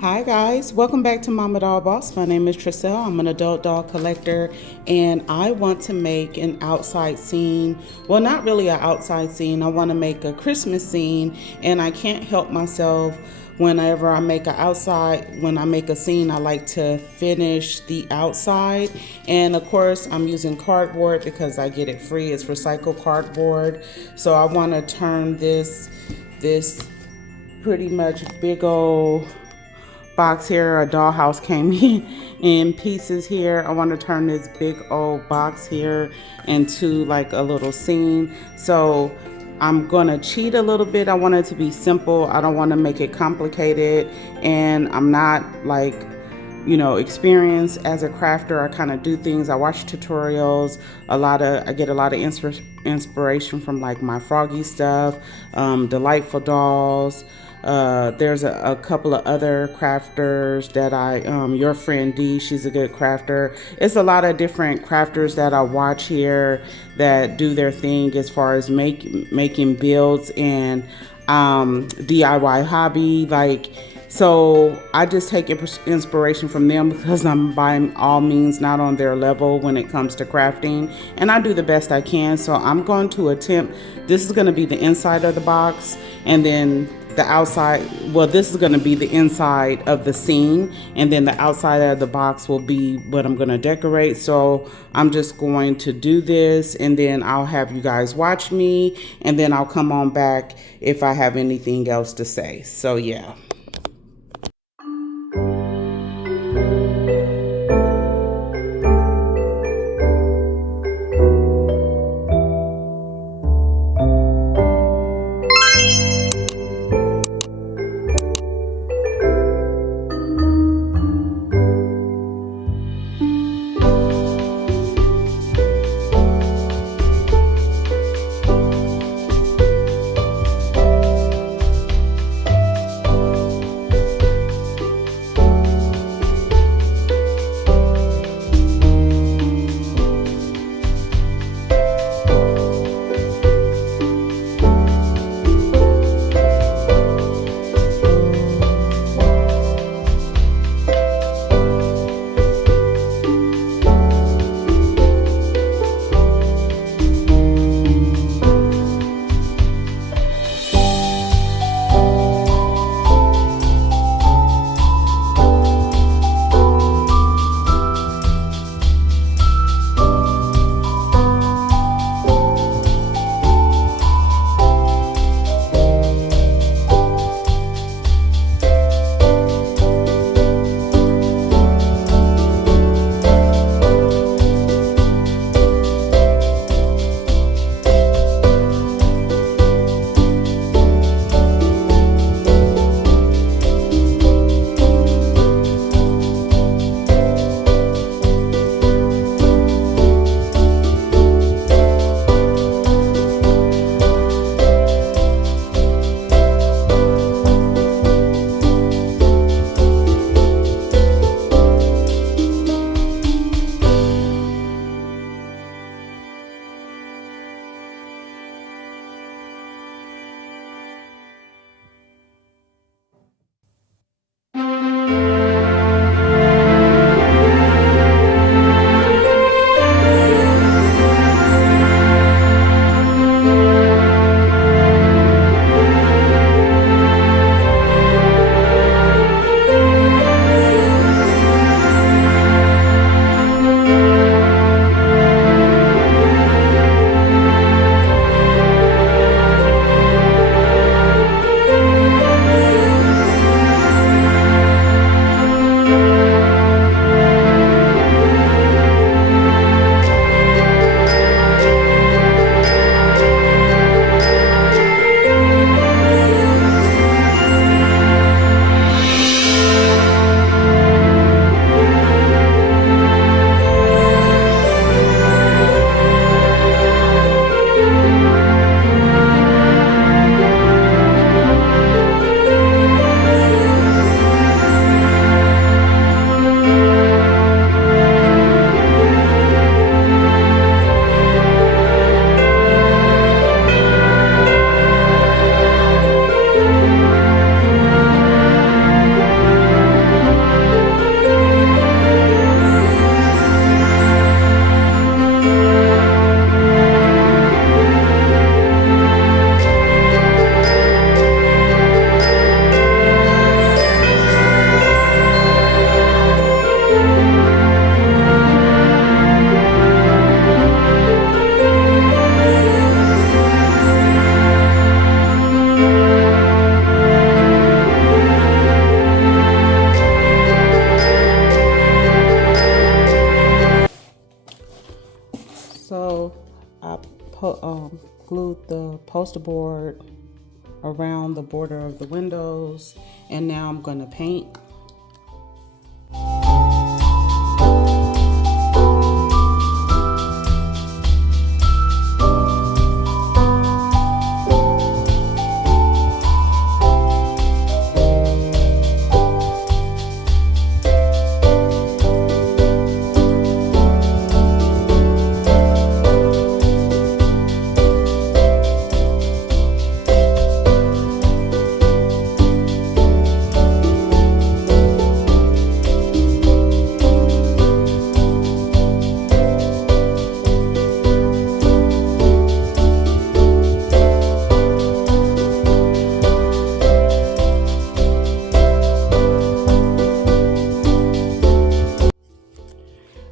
Hi guys, welcome back to MamaDollBoss. My name is Tricelle. I'm an adult doll collector and I want to make an outside scene. Well, not really an outside scene. I want to make a Christmas scene and I can't help myself. Whenever I make when I make a scene, I like to finish the outside. And of course, I'm using cardboard because I get it free. It's recycled cardboard. So I want to turn this pretty much big old box here. A dollhouse came in pieces here. I want to turn this big old box here into like a little scene. So I'm gonna cheat a little bit. I want it to be simple. I don't want to make it complicated, and I'm not like experienced as a crafter. I kind of do things. I watch tutorials. I get a lot of inspiration from like my Froggy stuff, Delightful Dolls. There's a couple of other crafters that your friend Dee, she's a good crafter. It's a lot of different crafters that I watch here that do their thing as far as making builds and DIY hobby. So I just take inspiration from them because I'm by all means not on their level when it comes to crafting, and I do the best I can. So I'm going to attempt, this is going to be the inside of the box, and then the outside, well, this is going to be the inside of the scene, and then the outside of the box will be what I'm going to decorate. So I'm just going to do this, and then I'll have you guys watch me, and then I'll come on back if I have anything else to say. So yeah. glued the poster board around the border of the windows, and now I'm going to paint.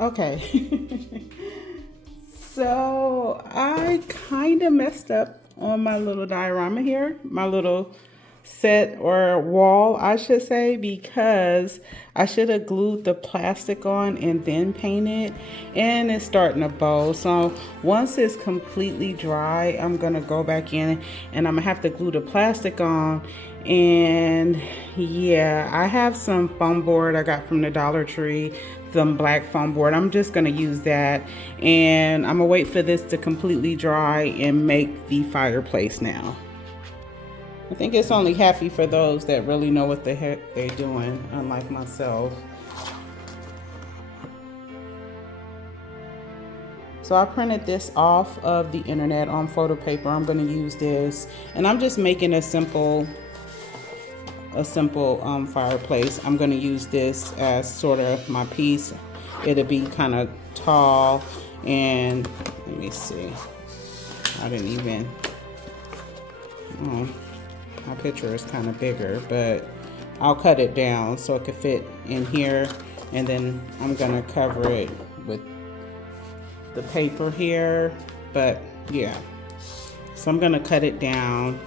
Okay, so I kind of messed up on my little diorama here, my little set or wall, I should say, because I should have glued the plastic on and then painted, and it's starting to bow. So once it's completely dry, I'm gonna go back in and I'm gonna have to glue the plastic on. And yeah, I have some foam board I got from the Dollar Tree, some black foam board. I'm just gonna use that, and I'm gonna wait for this to completely dry and make the fireplace now. I think it's only happy for those that really know what the heck they're doing, unlike myself. So I printed this off of the internet on photo paper. I'm gonna use this, and I'm just making a simple fireplace. I'm gonna use this as sort of my piece. It'll be kind of tall, and let me see. I didn't even, my picture is kind of bigger, but I'll cut it down so it could fit in here, and then I'm gonna cover it with the paper here. But yeah, so I'm gonna cut it down.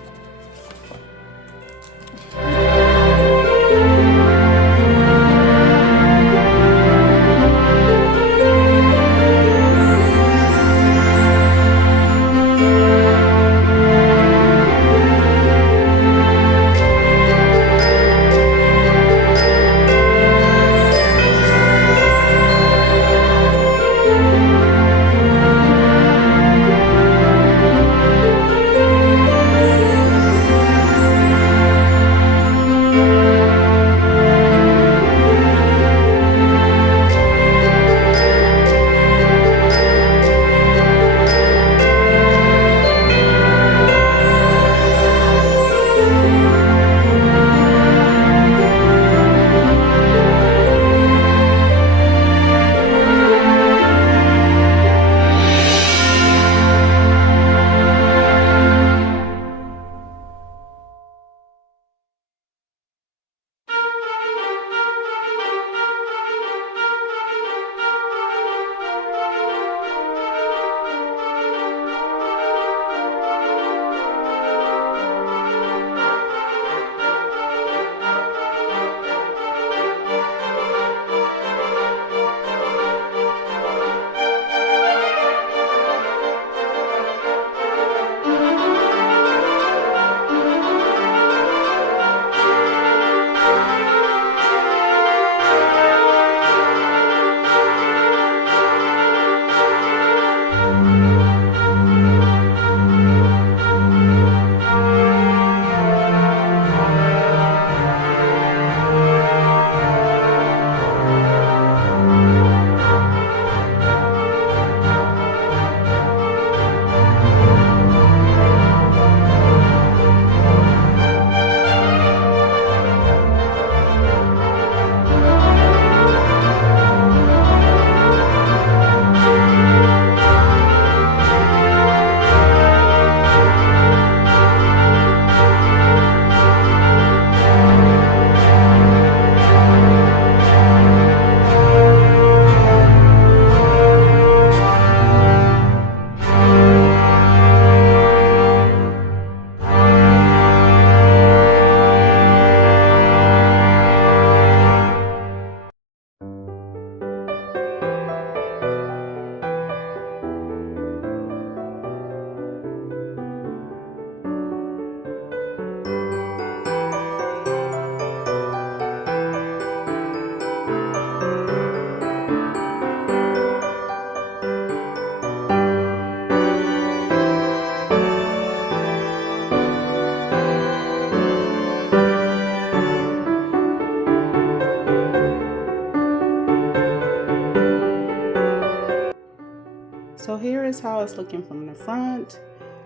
So here is how it's looking from the front.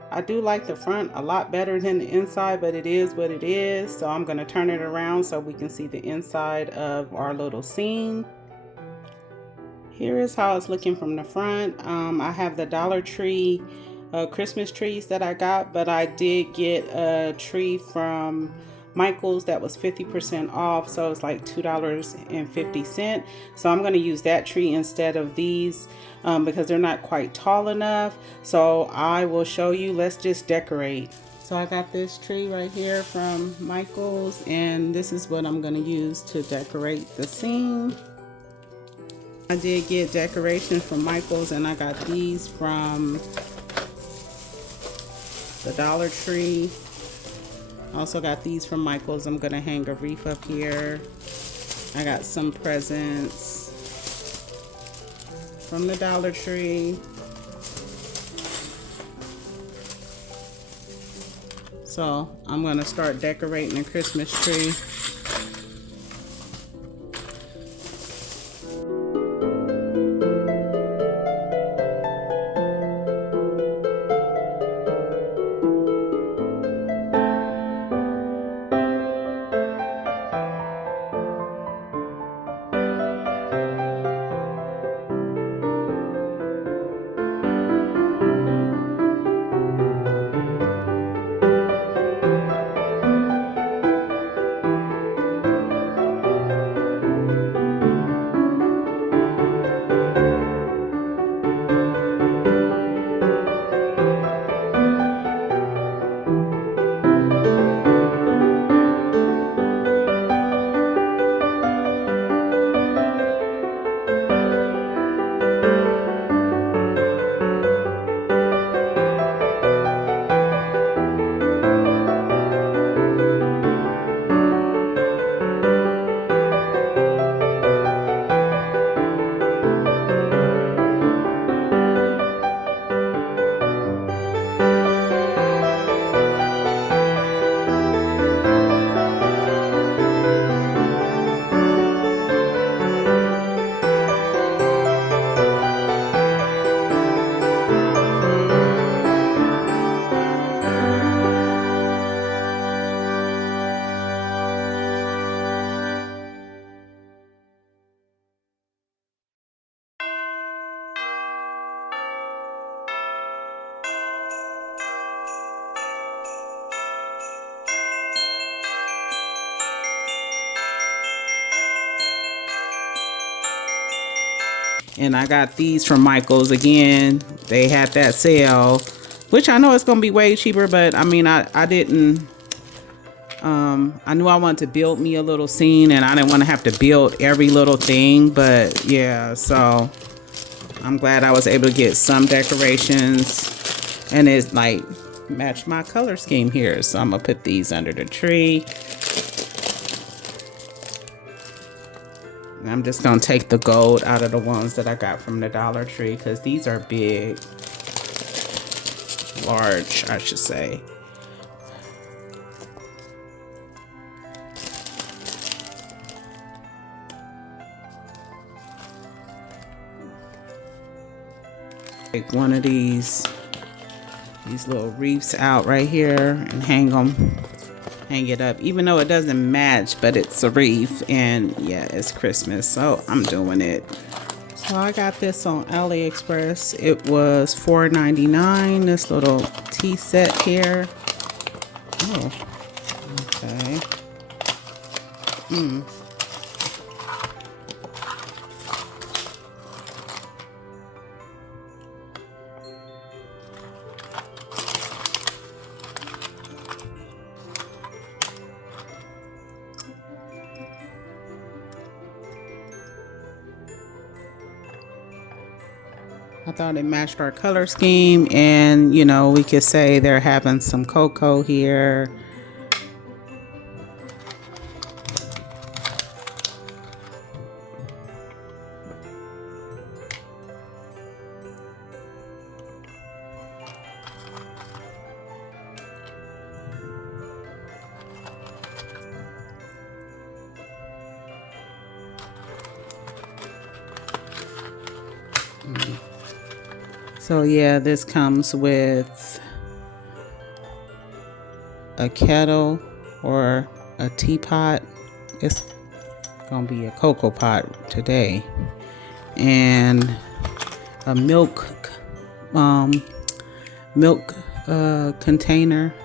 I do like the front a lot better than the inside, but it is what it is. So I'm going to turn it around so we can see the inside of our little scene. Here is how it's looking from the front. I have the Dollar Tree Christmas trees that I got, but I did get a tree from Michael's that was 50% off, so it's like $2.50. So I'm going to use that tree instead of these because they're not quite tall enough. So I will show you. Let's just decorate. So I got this tree right here from Michael's, and this is what I'm going to use to decorate the scene. I did get decorations from Michael's, and I got these from the Dollar Tree. Also got these from Michael's. I'm gonna hang a wreath up here. I got some presents from the Dollar Tree. So I'm gonna start decorating the Christmas tree. And I got these from Michael's again. They had that sale, which I know it's gonna be way cheaper, but I mean, I didn't, I knew I wanted to build me a little scene, and I didn't want to have to build every little thing, but yeah, so I'm glad I was able to get some decorations, and it's like matched my color scheme here. So I'm gonna put these under the tree. I'm just gonna take the gold out of the ones that I got from the Dollar Tree because these are big, large, I should say. Take one of these little wreaths out right here and hang it up, even though it doesn't match, but it's a wreath, and yeah, it's Christmas, so I'm doing it. So I got this on AliExpress. It was $4.99, this little tea set here. Oh, okay. I thought it matched our color scheme, and you know, we could say they're having some cocoa here. So yeah, this comes with a kettle or a teapot. It's gonna be a cocoa pot today, and a milk container,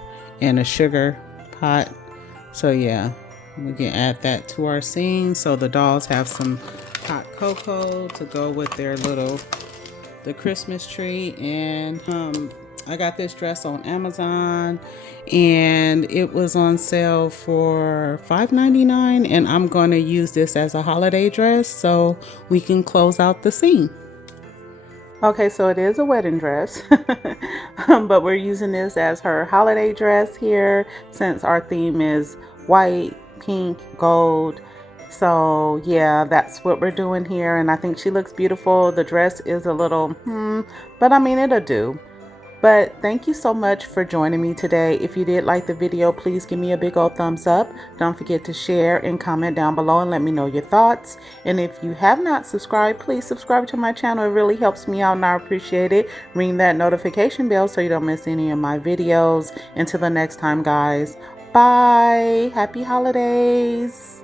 and a sugar pot. So yeah, we can add that to our scene. So the dolls have some hot cocoa to go with the Christmas tree. And I got this dress on Amazon, and it was on sale for $5.99, and I'm going to use this as a holiday dress so we can close out the scene. Okay, so it is a wedding dress, but we're using this as her holiday dress here since our theme is white, pink, gold. So yeah, that's what we're doing here, and I think she looks beautiful. The dress is a little, but I mean, it'll do. But thank you so much for joining me today. If you did like the video, please give me a big old thumbs up. Don't forget to share and comment down below and let me know your thoughts. And if you have not subscribed, please subscribe to my channel. It really helps me out and I appreciate it. Ring that notification bell so you don't miss any of my videos. Until the next time, guys. Bye. Happy holidays.